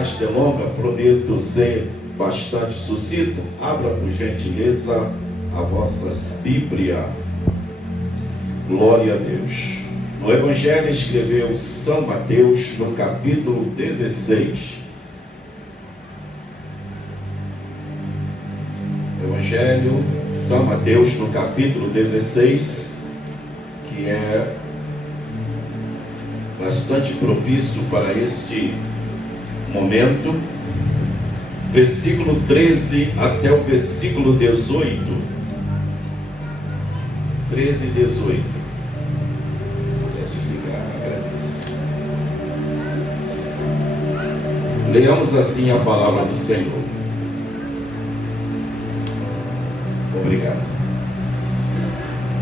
mais delonga, prometo ser bastante sucinto. Abra, por gentileza, a vossa Bíblia. Glória a Deus. No Evangelho escreveu São Mateus, no capítulo 16. Evangelho São Mateus, no capítulo 16, que é bastante propício para este momento, versículo 13 até o versículo 18. 13 e 18. Agradeço. Leamos assim a palavra do Senhor. Obrigado.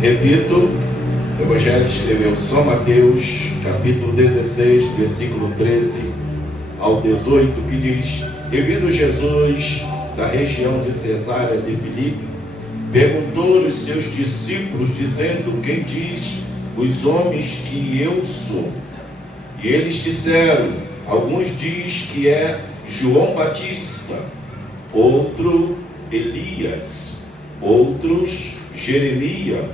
Repito, o Evangelho escreveu São Mateus, capítulo 16, versículo 13 ao 18, que diz: E vindo Jesus da região de Cesareia de Filipe, perguntou aos seus discípulos, dizendo: Quem diz os homens que eu sou? E eles disseram: alguns diz que é João Batista, outro Elias, outros Jeremias,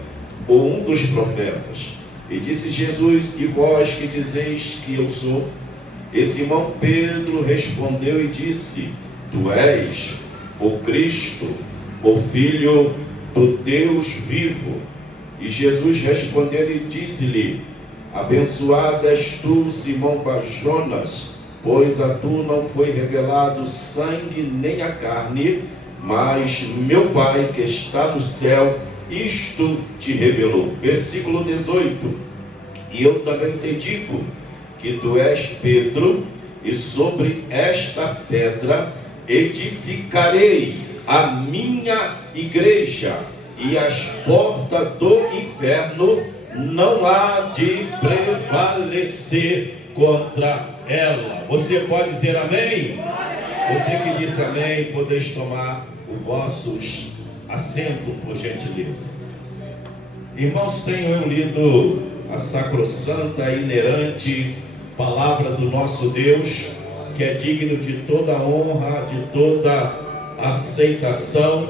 ou um dos profetas. E disse Jesus: E vós que dizeis que eu sou? E Simão Pedro respondeu e disse: Tu és o Cristo, o Filho do Deus vivo. E Jesus respondeu e disse-lhe: Abençoado és tu, Simão Bar-Jonas, pois a tu não foi revelado sangue nem a carne, mas meu Pai que está no céu, isto te revelou. Versículo 18. E eu também te digo que tu és Pedro, e sobre esta pedra edificarei a minha igreja, e as portas do inferno não há de prevalecer contra ela. Você pode dizer amém? Você que disse amém, podeis tomar os vossos assentos, por gentileza. Irmãos, tenho eu lido a sacrossanta e inerrante palavra do nosso Deus, que é digno de toda honra, de toda aceitação.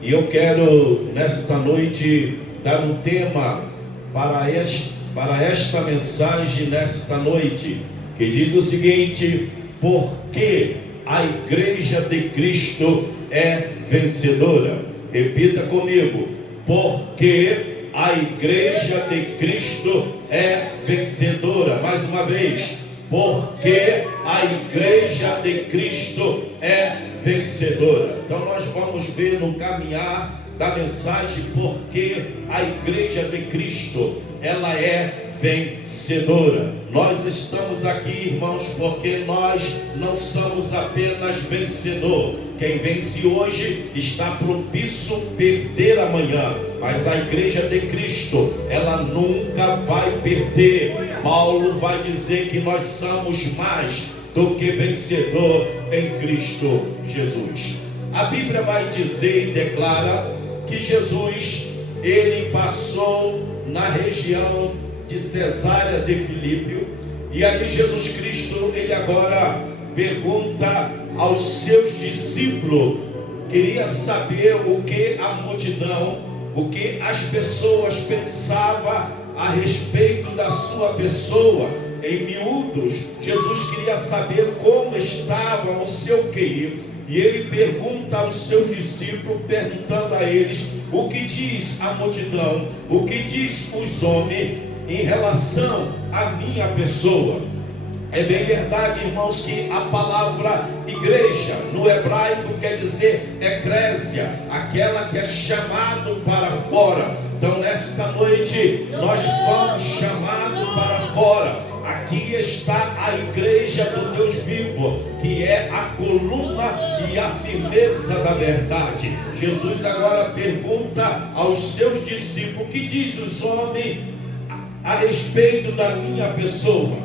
E eu quero, nesta noite, dar um tema para esta mensagem, nesta noite, que diz o seguinte: por que a Igreja de Cristo é vencedora? Repita comigo: porque a Igreja de Cristo é vencedora. Mais uma vez: porque a Igreja de Cristo é vencedora. Então nós vamos ver no caminhar da mensagem porque a Igreja de Cristo ela é vencedora. Nós estamos aqui, irmãos, porque nós não somos apenas vencedor. Quem vence hoje está propício perder amanhã, mas a Igreja de Cristo ela nunca vai perder. Paulo vai dizer que nós somos mais do que vencedor em Cristo Jesus. A Bíblia vai dizer e declara que Jesus ele passou na região de Cesareia de Filipe, e ali Jesus Cristo ele agora pergunta aos seus discípulos, queria saber o que a multidão, o que as pessoas pensavam a respeito da sua pessoa. Em miúdos, Jesus queria saber como estava o seu QI, e ele pergunta aos seus discípulos, perguntando a eles: o que diz a multidão, o que diz os homens em relação à minha pessoa? É bem verdade, irmãos, que a palavra igreja no hebraico quer dizer eclésia, aquela que é chamado para fora. Então nesta noite nós fomos chamados para fora. Aqui está a igreja do Deus vivo, que é a coluna e a firmeza da verdade. Jesus agora pergunta aos seus discípulos: o que diz os homens a respeito da minha pessoa?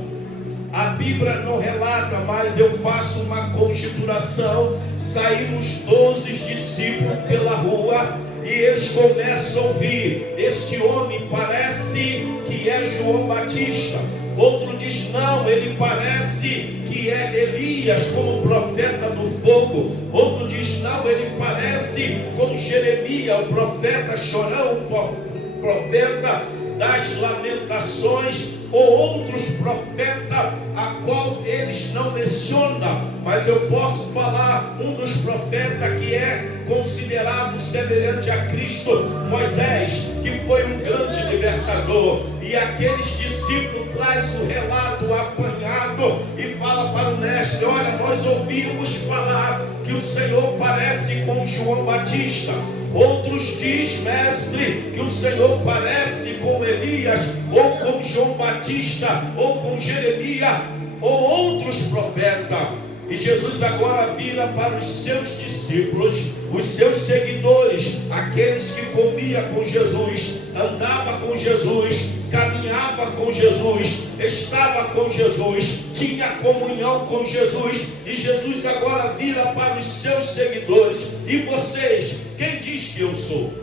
A Bíblia não relata, mas eu faço uma conjecturação. Saíram os 12 discípulos pela rua e eles começam a ouvir: este homem parece que é João Batista. Outro diz: não, ele parece que é Elias como profeta do fogo. Outro diz, não, ele parece com Jeremias, o profeta chorão, o profeta das lamentações, ou outros profetas, a qual eles não mencionam, mas eu posso falar um dos profetas que é considerado semelhante a Cristo, Moisés, que foi um grande libertador, e aqueles discípulos traz o relato apanhado e fala para o mestre, olha, nós ouvimos falar que o Senhor parece com João Batista. Outros diz, mestre, que o Senhor parece com Elias, ou com João Batista, ou com Jeremias, ou outros profetas. E Jesus agora vira para os seus discípulos, os seus seguidores, aqueles que comiam com Jesus, andava com Jesus, caminhava com Jesus, estava com Jesus, tinha comunhão com Jesus. E Jesus agora vira para os seus seguidores, e vocês, quem diz que eu sou?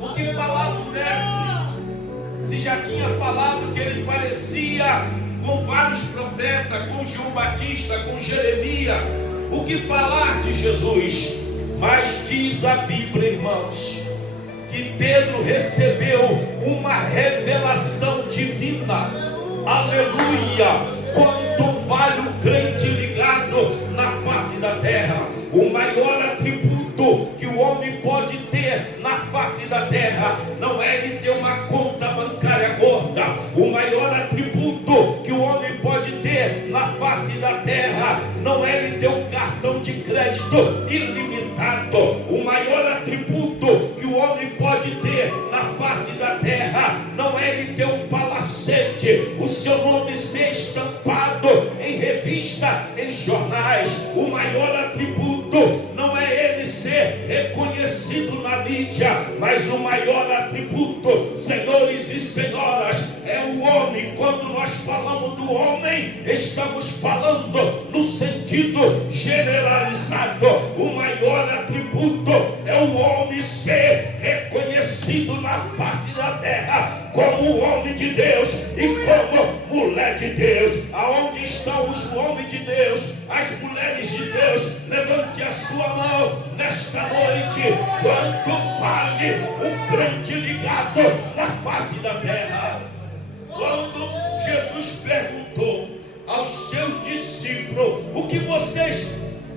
O que falava o mestre? Se já tinha falado que ele parecia com vários profetas, com João Batista, com Jeremias, o que falar de Jesus? Mas diz a Bíblia, irmãos, que Pedro recebeu uma revelação divina. Aleluia! Quanto vale o crente ligado na face da terra? O maior atributo que o homem pode ter na face da terra não é ele ter uma conta bancária gorda. O maior atributo que o homem pode ter na face da terra não é ele ter um cartão de crédito ilimitado. O maior atributo que o homem pode ter na face da terra não é ele ter um palacete, o seu nome ser estampado em revista, em jornais. O maior atributo não é ele ser reconhecido na mídia, mas o maior atributo, senhores e senhoras, é o homem. Quando nós falamos do homem, estamos falando no sentido generalizado. O maior atributo é o homem ser reconhecido na face da terra como o homem de Deus e como mulher de Deus. Aonde estão os homens de Deus, as mulheres de Deus? Levante a sua mão nesta noite. Quanto vale um crente ligado na face da terra? Quando Jesus perguntou aos seus discípulos, o que vocês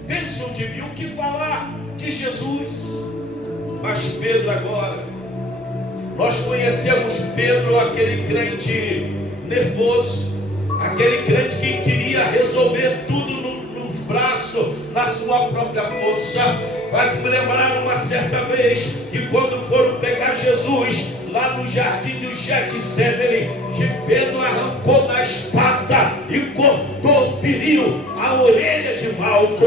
pensam de mim? O que falar de Jesus? Mas Pedro agora, nós conhecemos Pedro, aquele crente nervoso, aquele crente que queria resolver tudo no braço, na sua própria força. Faz-me lembrar uma certa vez que quando foram pegar Jesus lá no jardim do Getsemane, Pedro arrancou da espada e cortou, feriu a orelha de Malco.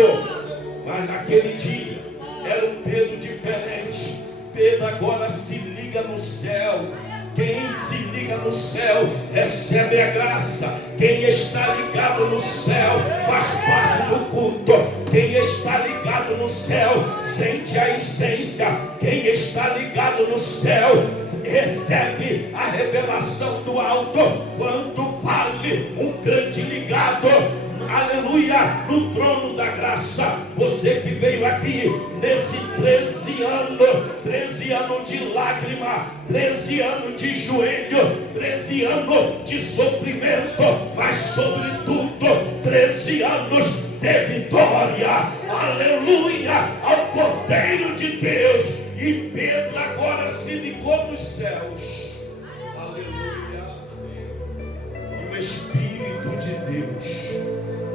Mas naquele dia era um Pedro diferente. Pedro agora se liga no céu. Quem se liga no céu recebe a graça. Quem está ligado no céu faz parte do culto. Quem está ligado no céu sente a essência. Quem está ligado no céu recebe a revelação do alto. Quanto vale um crente ligado, aleluia, no trono da graça? Você que veio aqui nesse 13 anos de lágrima, 13 anos de joelho, 13 anos de sofrimento, mas sobretudo 13 anos de vitória, aleluia, ao Cordeiro de Deus. E Pedro agora se ligou nos céus, aleluia, e o Espírito de Deus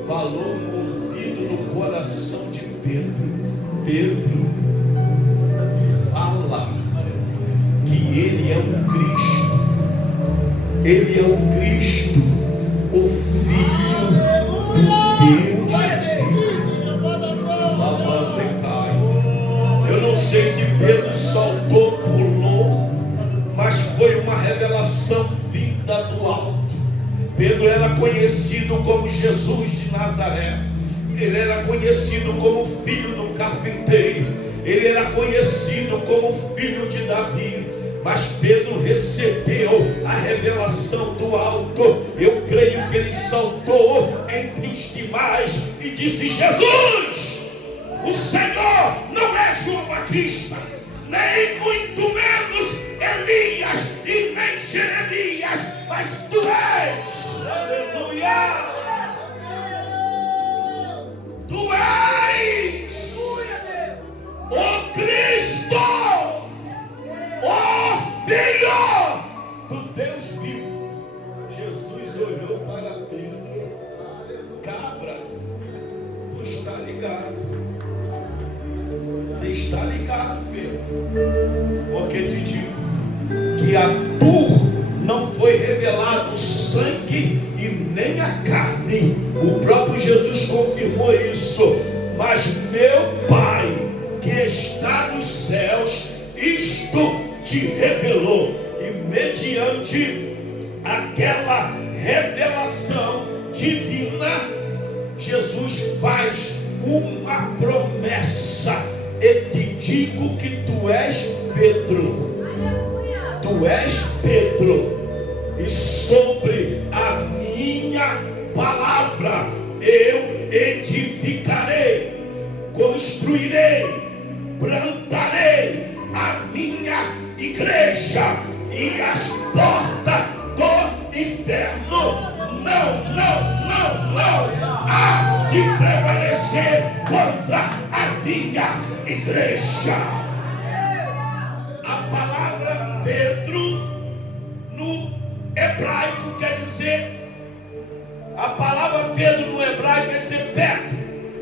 falou no ouvido, no coração de Pedro: Pedro, fala que ele é o Cristo, ele é o Cristo, o Filho do Deus. Eu não sei se Pedro saltou, pulou, mas foi uma revelação vinda do alto. Pedro era conhecido como Jesus de Nazaré. Ele era conhecido como filho do carpinteiro. Ele era conhecido como filho de Davi. mas Pedro recebeu a revelação do alto. Eu creio que ele saltou entre os demais e disse: Jesus, o Senhor não é João Batista, nem muito menos Elias e nem Jeremias, mas tu és, aleluia, tu és o Cristo, o Filho do Deus vivo. Jesus olhou para Pedro: cabra, tu está ligado. Você está ligado, Pedro? Porque te digo que a tu não foi revelado o sangue e nem a carne. O próprio Jesus confirmou isso. Mas meu Pai que está nos céus, isto te revelou. E mediante aquela revelação divina, Jesus faz uma promessa: e te digo que tu és Pedro. Tu és Pedro, e sobre a minha palavra eu edificarei, construirei, plantarei a minha igreja, e as portas do inferno não há de prevalecer contra a minha igreja. A palavra Pedro no hebraico quer dizer, a palavra Pedro no hebraico quer dizer Pedro.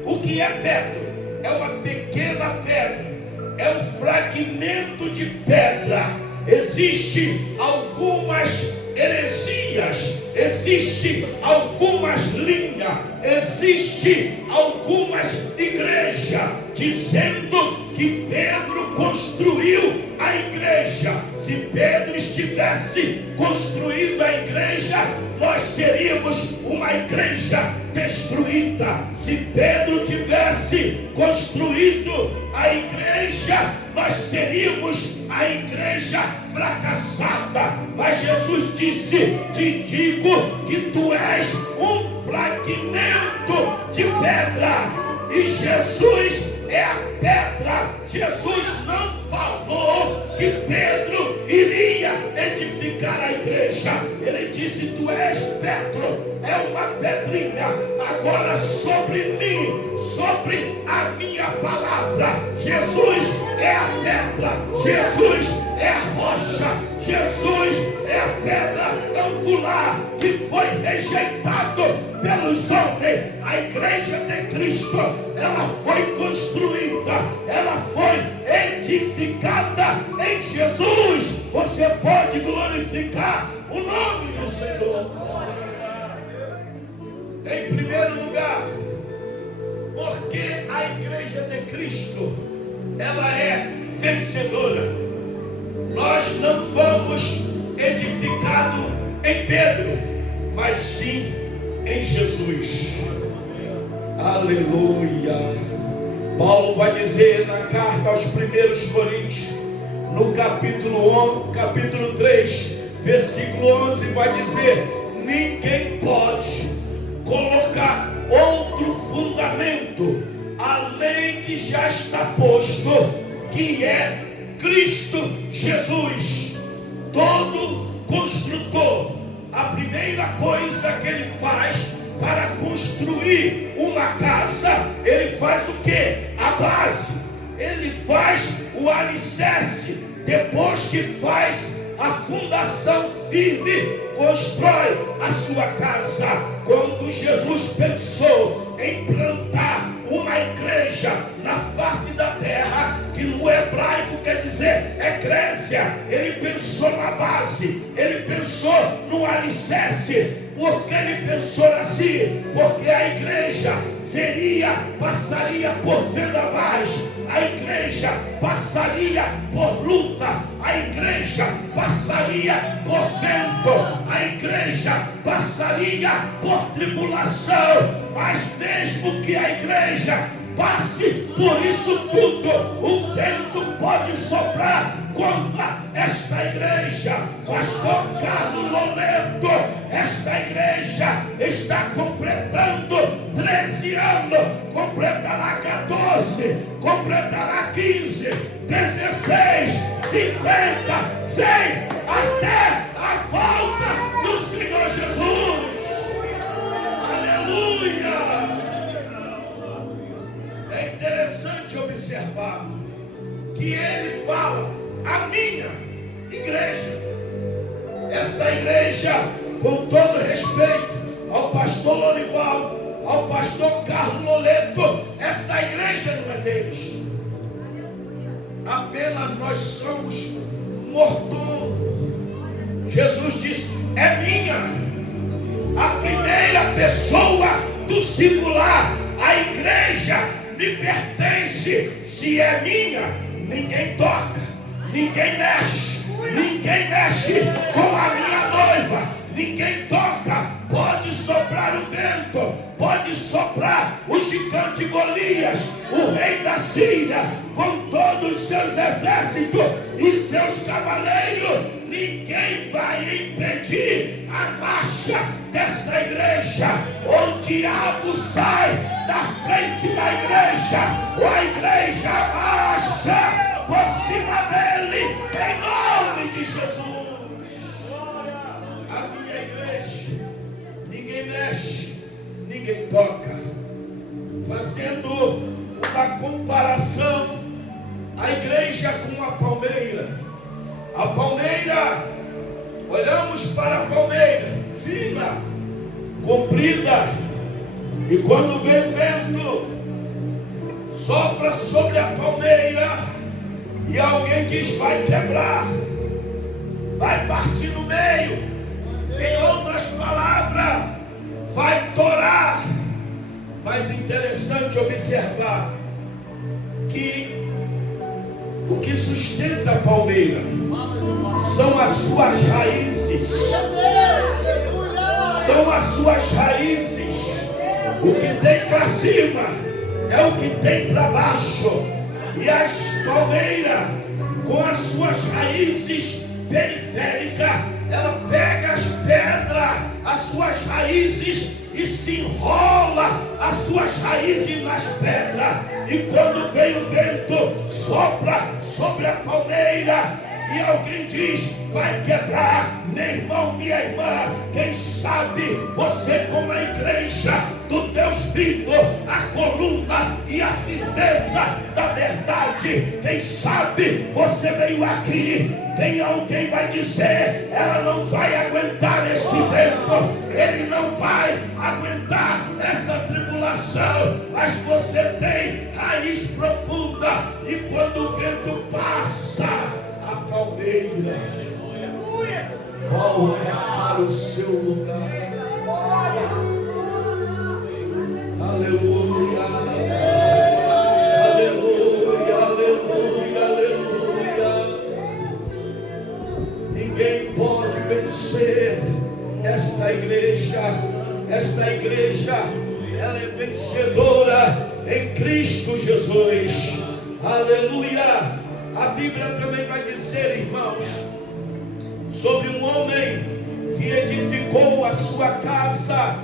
O que é Pedro? É uma pequena pedra, é um fragmento de pedra. Existem algumas heresias, existem algumas linhas, existem algumas igrejas dizendo que Pedro construiu a igreja. Se Pedro estivesse construindo a igreja, nós seríamos uma igreja destruída. Se Pedro tivesse construído a igreja, nós seríamos a igreja fracassada. Mas Jesus disse: te digo que tu és um fragmento de pedra. E Jesus é a pedra. Jesus não falou que Pedro iria edificar a igreja. Ele disse: tu és Pedro, é uma pedrinha. Agora sobre mim, sobre a minha palavra, Jesus é a pedra, Jesus é a rocha, Jesus é a pedra angular que foi rejeitado pelos homens. A igreja de Cristo, ela foi construída, ela foi edificada em Jesus. Você pode glorificar o nome do Senhor. Em primeiro lugar, porque a igreja de Cristo, ela é vencedora. Nós não fomos edificados em Pedro, mas sim em Jesus. Aleluia. Paulo vai dizer na carta aos 1 Coríntios, no capítulo 3, versículo 11, vai dizer: ninguém pode colocar outro fundamento além que já está posto, que é Cristo Jesus. Todo construtor, a primeira coisa que ele faz para construir uma casa, ele faz o quê? A base. Ele faz o alicerce. Depois que faz a fundação firme, constrói a sua casa. Quando Jesus pensou em plantar uma igreja na face da terra, que no hebraico quer dizer eclésia, ele pensou na base, ele pensou no alicerce. Por que ele pensou assim? Porque a igreja passaria por vendavais, a igreja passaria por luta, a igreja passaria por vento, a igreja passaria por tribulação. Mas mesmo que a igreja passe Por isso tudo o vento pode soprar contra esta igreja. Pastor Carlos Loleto, esta igreja está completando 13 anos, completará 14, completará 15, 16, 50, 100, até a volta do Senhor Jesus. Aleluia! É interessante observar que ele fala a minha igreja. Essa igreja, com todo respeito ao pastor Lorival, ao pastor Carlos Loleto, esta igreja não é deles. Apenas nós somos mordomos. Jesus disse: é minha. A primeira pessoa do singular, a igreja me pertence. Se é minha, ninguém toca, ninguém mexe com a minha noiva, ninguém toca. Pode soprar o vento, pode soprar o gigante Golias, o rei da Síria, com todos os seus exércitos e seus cavaleiros. Ninguém vai impedir a marcha desta igreja. O diabo sai da frente da igreja, ou a igreja marcha por cima dele, em nome de Jesus. A minha igreja, ninguém mexe, ninguém toca. Fazendo uma comparação, a igreja com a palmeira. A palmeira, olhamos para a palmeira, fina, comprida, e quando vem o vento, sopra sobre a palmeira, e alguém diz: vai quebrar, vai partir no meio. Em outras palavras, vai torar. Mas interessante observar que o que sustenta a palmeira são as suas raízes. São as suas raízes. O que tem para cima é o que tem para baixo. E as palmeiras, com as suas raízes periféricas, ela pega as pedras, as suas raízes, e se enrola as suas raízes nas pedras. E quando vem o vento, sopra sobre a palmeira, e alguém diz: vai quebrar. Meu irmão, minha irmã, quem sabe você, como a igreja do Deus vivo, a coluna e a firmeza da verdade, quem sabe você veio aqui, tem alguém vai dizer: ela não vai aguentar este vento, ele não vai aguentar essa tribulação. Mas você tem raiz profunda, e quando o vento passa, a palmeira volta para o seu lugar. Aleluia, aleluia, aleluia, aleluia. Ninguém pode vencer esta igreja. Esta igreja, ela é vencedora em Cristo Jesus. Aleluia. A Bíblia também vai dizer, irmãos, sobre um homem que edificou a sua casa.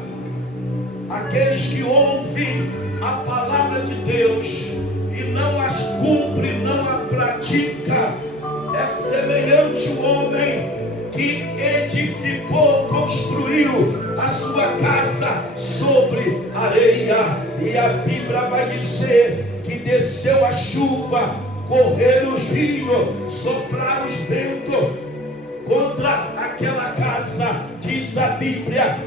Aqueles que ouvem a palavra de Deus e não as cumpre, não a pratica, é semelhante ao homem que edificou, construiu a sua casa sobre areia. E a Bíblia vai dizer que desceu a chuva, correram os rios, sopraram os ventos contra aquela casa. Diz a Bíblia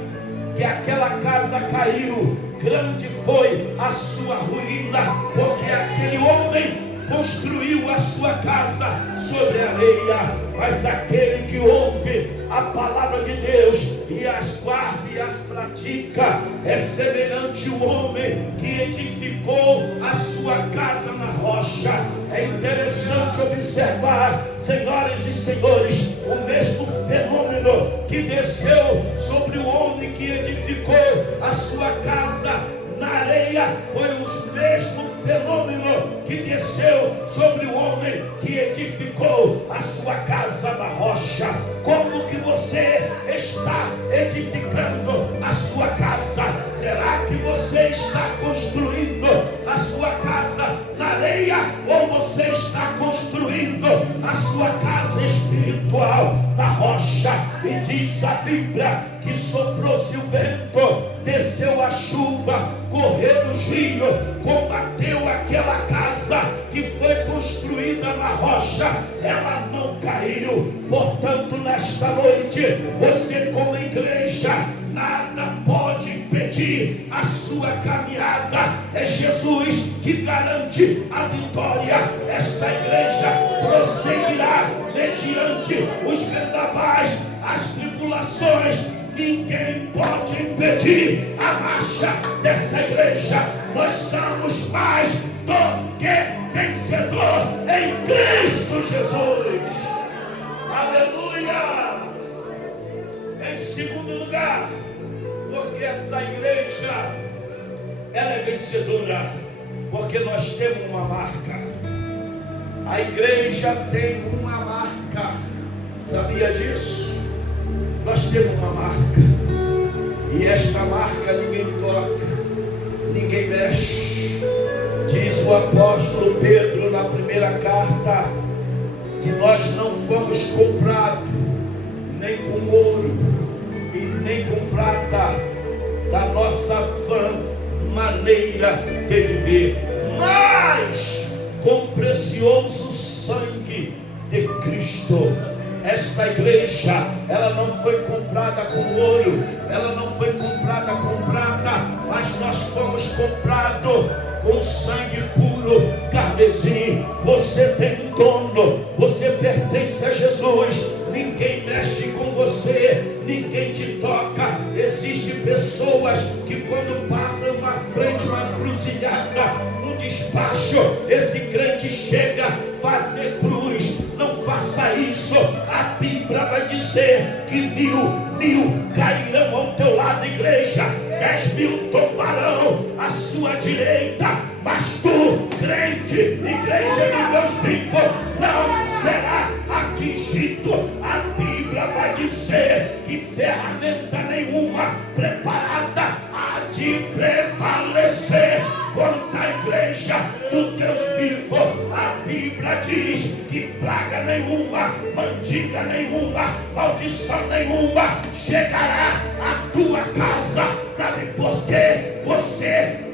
que aquela casa caiu, grande foi a sua ruína, porque aquele homem construiu a sua casa sobre areia. Mas aquele que ouve a palavra de Deus e as guarda e as pratica é semelhante ao homem que edificou a sua casa na rocha. É interessante observar, senhoras e senhores, o mesmo fenômeno que desceu sobre o homem que edificou a sua casa na areia, foi o mesmo fenômeno que desceu sobre o homem que edificou a sua casa na rocha. Como que você está edificando a sua casa? Será que você está construindo a sua casa na areia, ou você está construindo a sua casa espiritual na rocha? E diz a Bíblia que soprou-se o vento, desceu a chuva, correram os rios, combateu aquela casa que foi construída na rocha, ela não caiu. Portanto, nesta noite, você como igreja, nada pode impedir a sua caminhada. É Jesus que garante a vitória. Esta igreja prosseguirá mediante os vendavais, as tribulações. Ninguém pode impedir a marcha desta igreja. Nós somos mais do que vencedor em Cristo Jesus. Aleluia! Em segundo lugar, porque essa igreja, ela é vencedora, porque nós temos uma marca. A igreja tem uma marca. Sabia disso? Nós temos uma marca, e esta marca ninguém toca, ninguém mexe. Diz o apóstolo Pedro na primeira carta, que nós não fomos comprados nem com ouro e nem com prata, da nossa vã maneira de viver, mas com precioso sangue de Cristo. Esta igreja, ela não foi comprada com ouro, ela não foi comprada com prata, mas nós fomos comprados com sangue puro, carmesim. Você tem um dono, você pertence a Jesus. Ninguém mexe com você, ninguém te toca. Existem pessoas que quando passam na frente de uma encruzilhada, um despacho, esse crente chega a fazer cruz. Não faça isso. A Bíblia vai dizer que mil cairão ao teu lado, igreja, 10.000 tomarão à sua direita, mas tu, crente, igreja de Deus vivo, não será atingido. A Bíblia vai dizer que ferramenta nenhuma preparada há de prevalecer contra a igreja do Deus vivo. A Bíblia diz que praga nenhuma, mandiga nenhuma, maldição nenhuma chegará à tua casa. Sabe por quê?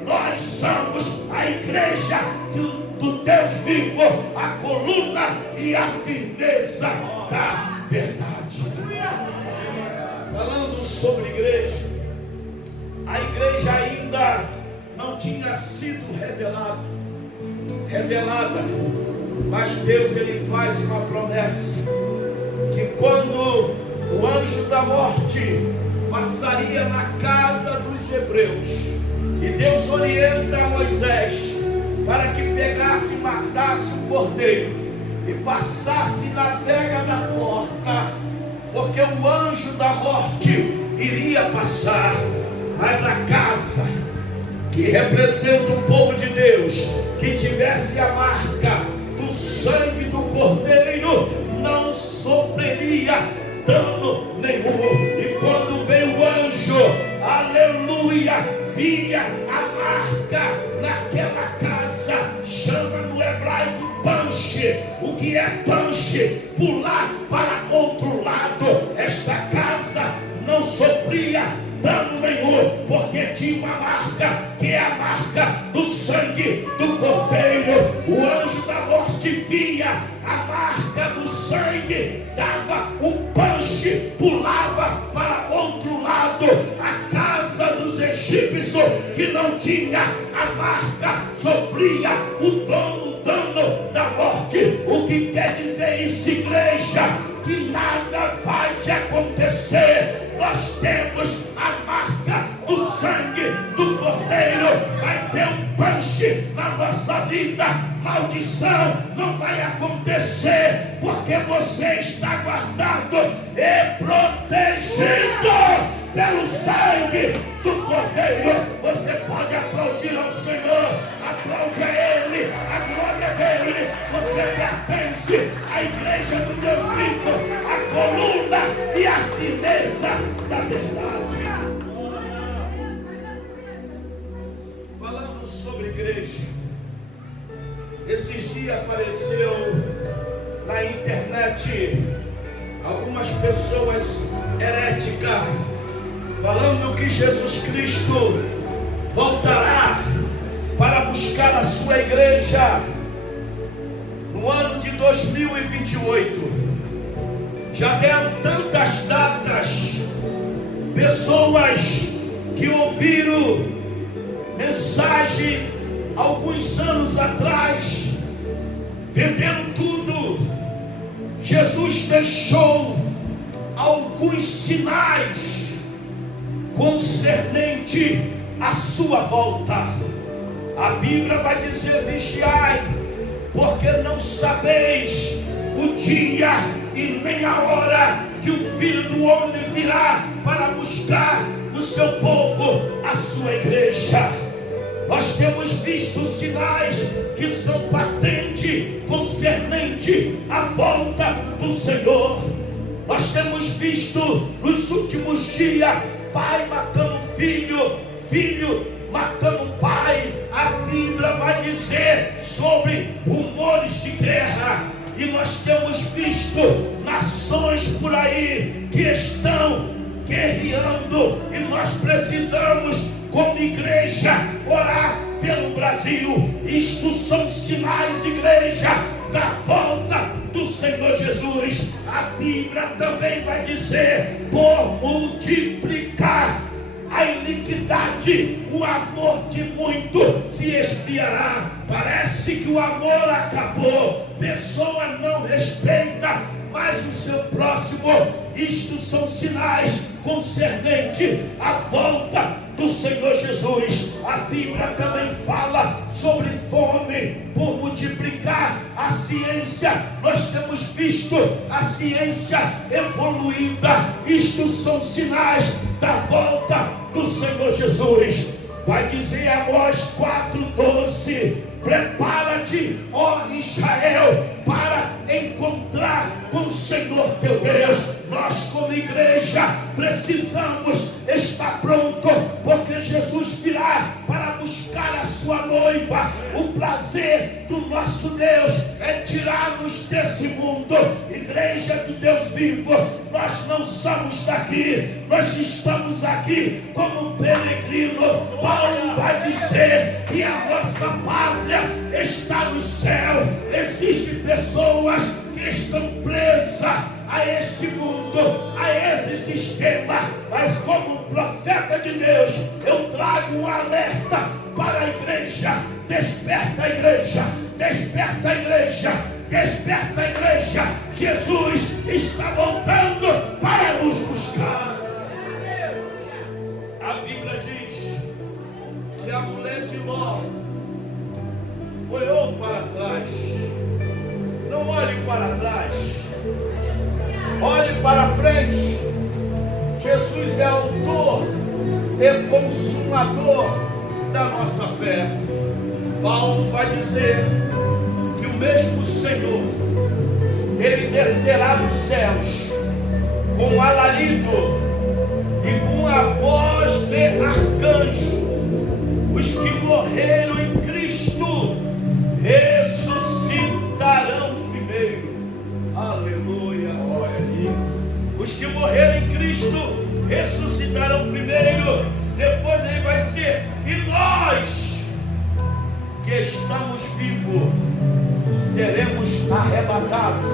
Nós somos a igreja do Deus vivo, a coluna e a firmeza da verdade. Falando sobre igreja, a igreja ainda não tinha sido revelada, mas Deus, ele faz uma promessa, que quando o anjo da morte passaria na casa dos hebreus, e Deus orienta a Moisés para que pegasse e matasse o cordeiro e passasse na vega da porta, porque o anjo da morte iria passar, mas a casa que representa o povo de Deus, que tivesse a marca do sangue do cordeiro, não sofreria dano nenhum. E quando veio o anjo, aleluia, via a marca naquela casa, chama no hebraico panche. O que é panche? Pular para outro lado. Esta casa não sofria dano nenhum, porque tinha uma marca, que é a marca do sangue do cordeiro. O anjo da morte via a marca do sangue, dava um punch, pulava para outro lado. A casa dos egípcios, que não tinha a marca, sofria o dano da morte. O que quer dizer isso, igreja? Que nada vai te acontecer. Nós temos a marca do sangue do cordeiro. Vai ter um punch na nossa vida. Maldição não vai acontecer, porque você está guardado e protegido pelo sangue do Cordeiro. Você pode aplaudir ao Senhor, aplaude a Ele, a glória dele. Você pertence à igreja do Deus vivo, a coluna e a firmeza da verdade. Falando sobre igreja, esses dias apareceu na internet algumas pessoas heréticas falando que Jesus Cristo voltará para buscar a sua igreja no ano de 2028. Já deram tantas datas, pessoas que ouviram mensagem alguns anos atrás, venderam tudo. Jesus deixou alguns sinais concernente à sua volta. A Bíblia vai dizer: vigiai, porque não sabeis o dia e nem a hora que o Filho do Homem virá para buscar o seu povo, a sua igreja. Nós temos visto sinais que são patentes concernente à volta do Senhor. Nós temos visto nos últimos dias pai matando filho, filho matando pai. A Bíblia vai dizer sobre rumores de guerra. E nós temos visto nações por aí que estão guerreando. E nós precisamos, como igreja, orar pelo Brasil. Isto são sinais, igreja, da volta do Senhor Jesus. A Bíblia também vai dizer: por multiplicar a iniquidade, o amor de muito se esfriará. Parece que o amor acabou. Pessoa não respeita mais o seu próximo. Isto são sinais concernentes à volta do Senhor Jesus. A Bíblia também fala sobre fome por multiplicar a ciência. Nós temos visto a ciência evoluída. Isto são sinais da volta do Senhor Jesus. Vai dizer Amós 4:12: prepara-te, ó Israel, para encontrar com o Senhor teu Deus. Nós, como igreja, precisamos estar pronto, porque Jesus virá para buscar a sua noiva. O prazer do nosso Deus é tirar-nos desse mundo. Igreja de Deus vivo, nós não somos daqui, nós estamos aqui como peregrino. Paulo vai dizer que a nossa pátria está no céu. Existem pessoas que estão presas a este mundo, a esse sistema, mas como profeta de Deus, eu trago um alerta para a igreja. Desperta a igreja, desperta a igreja, desperta a igreja. Jesus está voltando para nos buscar. A Bíblia diz que a mulher de Ló olhou para trás. Não olhe para trás, olhe para frente. Jesus é autor e consumador da nossa fé. Paulo vai dizer que o mesmo Senhor, Ele descerá dos céus com alarido e com a voz de arcanjo. Os que morreram em Cristo ressuscitarão primeiro. Aleluia, glória a Deus. Os que morreram em Cristo ressuscitarão primeiro. Depois ele vai dizer: e nós que estamos vivos seremos arrebatados.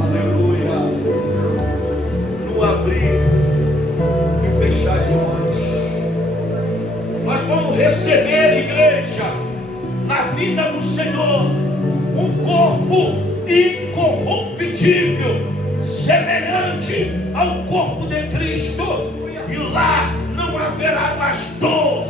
Aleluia. No abrir e fechar de olhos, nós vamos receber, igreja, na vida do Senhor, um corpo incorruptível, semelhante ao corpo de Cristo. E lá não haverá mais dor,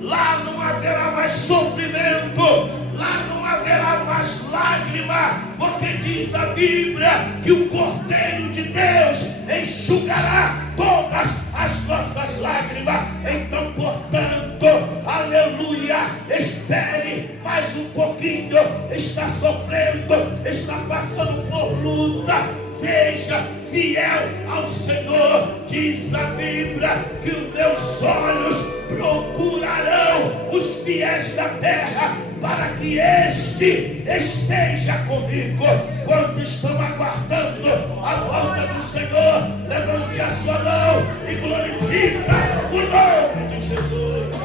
lá não haverá mais sofrimento, lá não haverá mais lágrima, porque diz a Bíblia que o Cordeiro de Deus enxugará todas as nossas lágrimas. Então, portanto, aleluia, espere mais um pouquinho. Está sofrendo, está passando por luta. Seja fiel ao Senhor. Diz a Bíblia que os meus olhos procurarão os fiéis da terra, para que este esteja comigo. Quando estão aguardando a volta do Senhor, levante a sua mão e glorifica o nome de Jesus.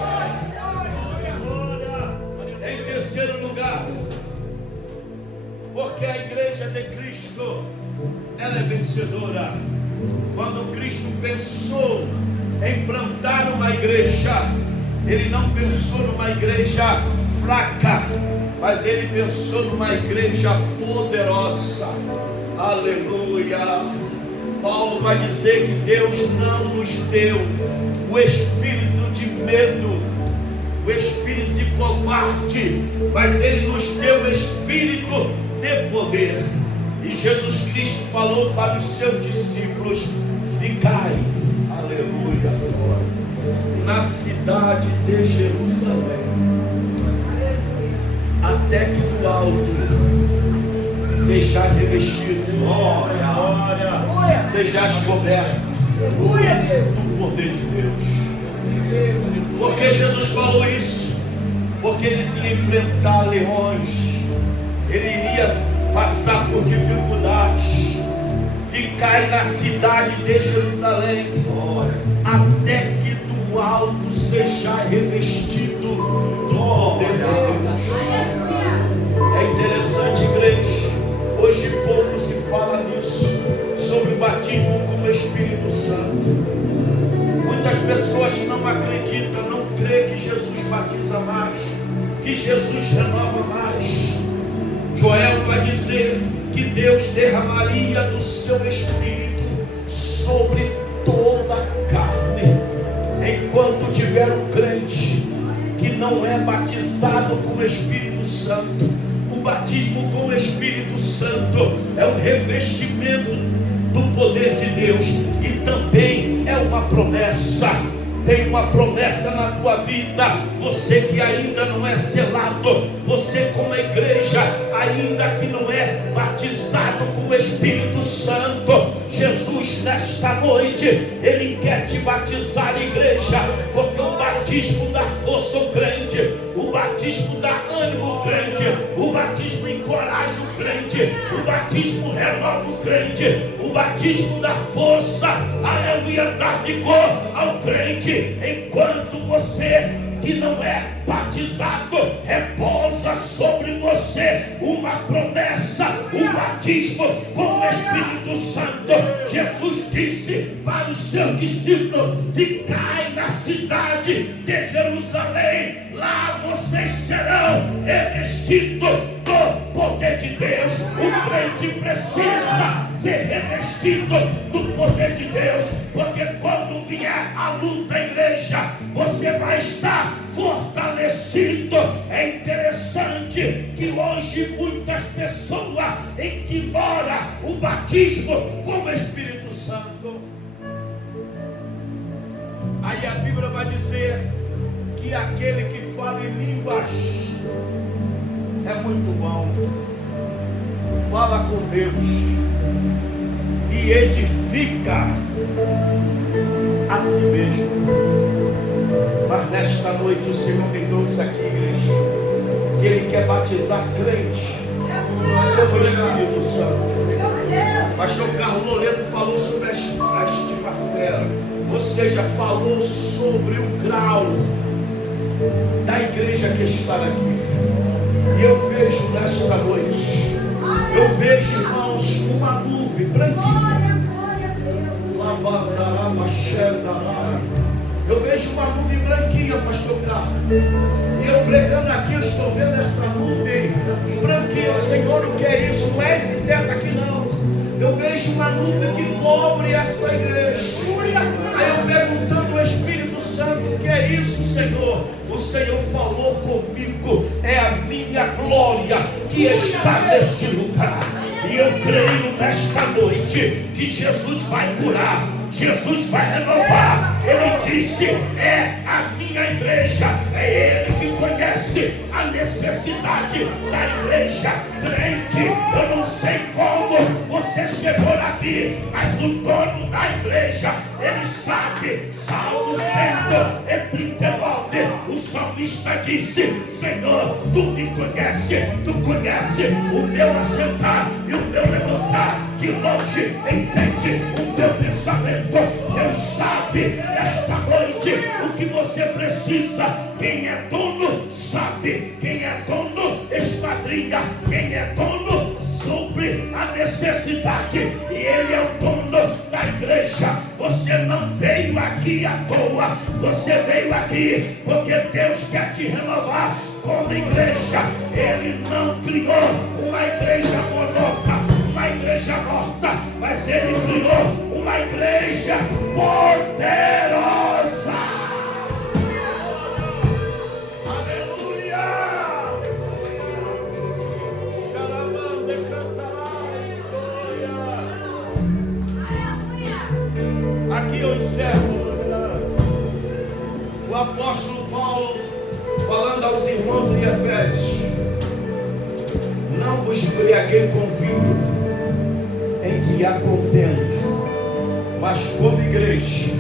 Em terceiro lugar, porque a igreja de Cristo, ela é vencedora. Quando Cristo pensou em plantar uma igreja, Ele não pensou numa igreja fraca, mas Ele pensou numa igreja poderosa. Aleluia. Paulo vai dizer que Deus não nos deu o espírito de medo, o espírito de covarde, mas Ele nos deu o espírito de poder. E Jesus Cristo falou para os seus discípulos: ficai, aleluia, na cidade de Jerusalém, até que do alto seja revestido, sejais coberto do poder de Deus. Por que Jesus falou isso? Porque eles iam enfrentar leões, ele iria passar por dificuldades. Ficai na cidade de Jerusalém, até que do alto seja revestido do poder de Deus. É interessante, igreja, hoje pouco se fala nisso, sobre o batismo com o Espírito Santo. Muitas pessoas não acreditam, não creem que Jesus batiza mais, que Jesus renova mais. Joel vai dizer que Deus derramaria do seu Espírito sobre toda a carne. Enquanto tiver um crente que não é batizado com o Espírito Santo, o batismo com o Espírito Santo é um revestimento do poder de Deus, e também é uma promessa. Tem uma promessa na tua vida. Você que ainda não é selado, você como igreja, ainda que não é batizado com o Espírito Santo, Jesus nesta noite, Ele quer te batizar, igreja, porque o batismo dá força ao crente, o batismo dá ânimo ao crente, o batismo encoraja o crente, o batismo renova o crente, o batismo dá força, aleluia, dá vigor ao crente. Enquanto você que não é batizado, repousa sobre você uma promessa, um batismo com o Espírito Santo. Jesus disse para os seus discípulos: ficai na cidade de Jerusalém, lá vocês serão revestidos do poder de Deus. O crente precisa ser revestido do poder de Deus, porque quando vier a luta, igreja, você vai estar fortalecido. É interessante que hoje muitas pessoas ignoram o batismo com o Espírito Santo. Aí a Bíblia vai dizer que aquele que fala em línguas é muito bom, fala com Deus e edifica a si mesmo. Mas nesta noite o Senhor me trouxe aqui, igreja, que Ele quer batizar crente com o Espírito Santo. Pastor Carlos Loledo falou sobre a estigmafera, ou seja, falou sobre o grau da igreja que está aqui. E eu vejo nesta noite, eu vejo, irmãos, uma nuvem branquinha. Eu vejo uma nuvem branquinha, pastor Carlos. E eu pregando aqui, eu estou vendo essa nuvem branquinha. Senhor, o que é isso? Não é esse teto aqui não. Eu vejo uma nuvem que cobre essa igreja. Aí eu perguntando ao Espírito Santo: o que é isso, Senhor? O Senhor falou comigo: é a minha glória que está neste lugar. E eu creio nesta noite que Jesus vai curar, Jesus vai renovar, a necessidade da igreja crente. Eu não sei como você chegou aqui, mas o dono da igreja, ele sabe. Salmo 139, o salmista disse: Senhor, tu me conhece, tu conhece o meu assentar e o meu levantar. De longe entende o teu pensamento. Deus sabe nesta noite o que você precisa. Quem é dono sabe, quem é dono esquadrinha, quem é dono supre a necessidade, e ele é o dono da igreja. Você não veio aqui à toa, você veio aqui porque Deus quer te renovar como igreja. Ele não criou uma igreja monótona, uma igreja morta, mas ele criou uma igreja poderosa. Aleluia! Aqui eu encerro. O apóstolo Paulo falando aos irmãos de Efésios: não vos embriaguei com vinho em que há contenda, mas como igreja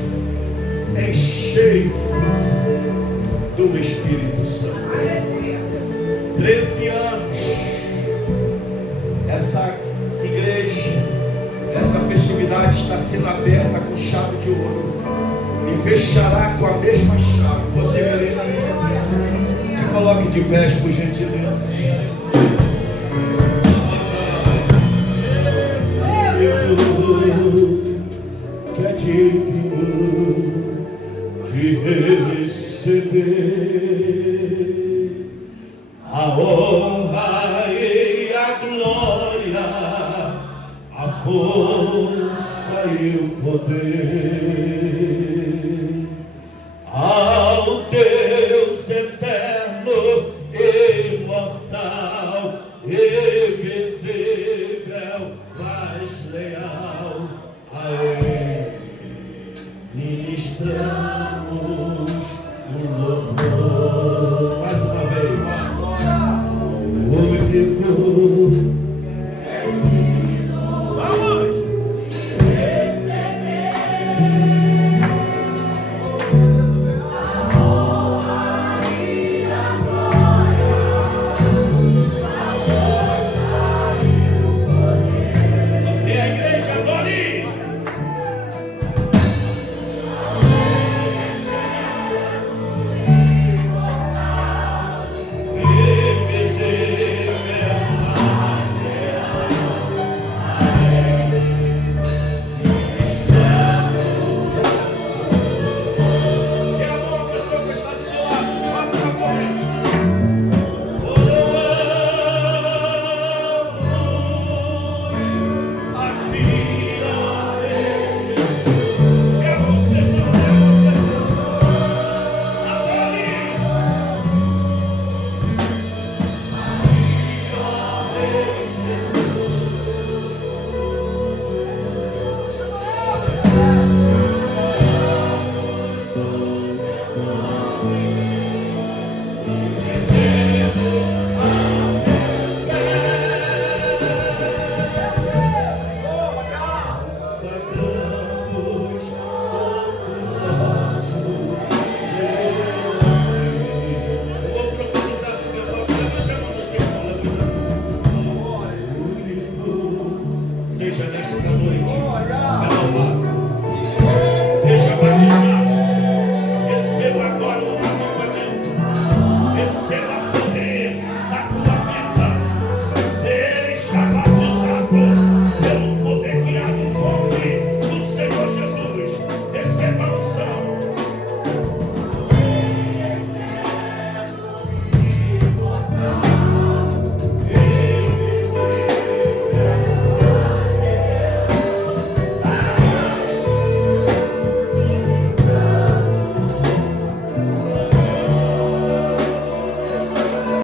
enchei do Espírito Santo. 13 anos essa igreja, essa festividade está sendo aberta com chave de ouro e fechará com a mesma chave. Você crê na minha? Se coloque de pé, por gentileza. Que é digno de receber a honra e a glória, a força e o poder ao Deus eterno, imortal, invisível, mas leal. A Ele ministramos o louvor. Mais uma vez, o único. Vamos!